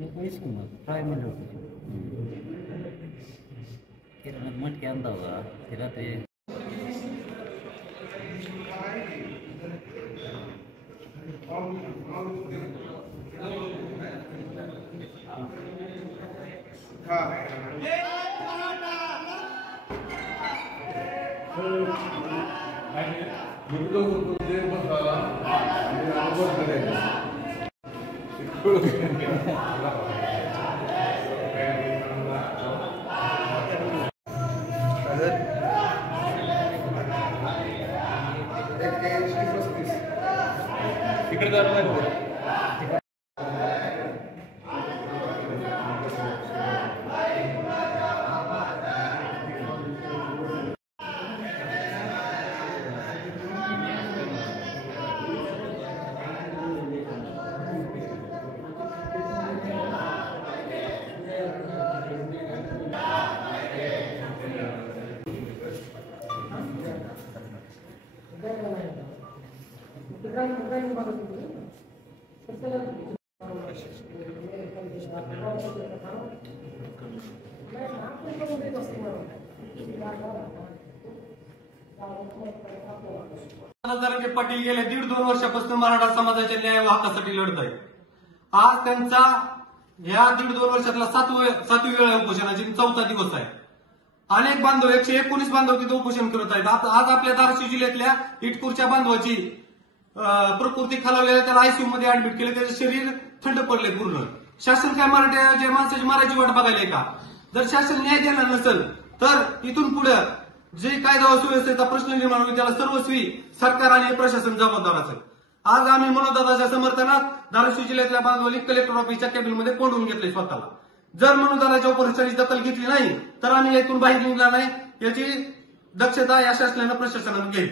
Try में मट के अंदा होगा फिर आते इकडे जाणार जरांगे पाटील गेले 1.5-2 वर्षापासून मराठा समाजाच्या न्याय व हक्कासाठी लढत आहेत. आज त्यांचा या 1.5-2 वर्षातला 7वी वेळ उपोषणाची 4था दिवस आहे. अनेक बांधव 119 बांधव तिथे उपोषण करत आहेत. आज आपल्या धाराशिव जिल्ह्यातल्या इटकूरच्या बांधवाची प्रकृती खालावलेल्या त्याला आयसीयू मध्ये ऍडमिट केले. त्याचे शरीर थंड पडले पूर्ण. शासन काय मराठ्याच्या माणसाची मारायची वाट बघायला का? जर शासन न्याय देणार नसेल तर इथून पुढे जे कायदा व सुव्यवस्थेचा प्रश्न निर्माण होईल त्याला सर्वस्वी सरकार आणि प्रशासन जबाबदार असेल. आज आम्ही मनोदादाच्या समर्थनात धाराशिव जिल्ह्यातल्या बांधवांनी कलेक्टर ऑफिसच्या कॅबिनमध्ये कोंडून घेतले स्वतःला. जर मनोदादाच्या उपोषणाची दखल घेतली नाही तर आम्ही यातून बाहेर निघणार नाही याची दक्षता या शासनानं प्रशासनानं घ्यावी.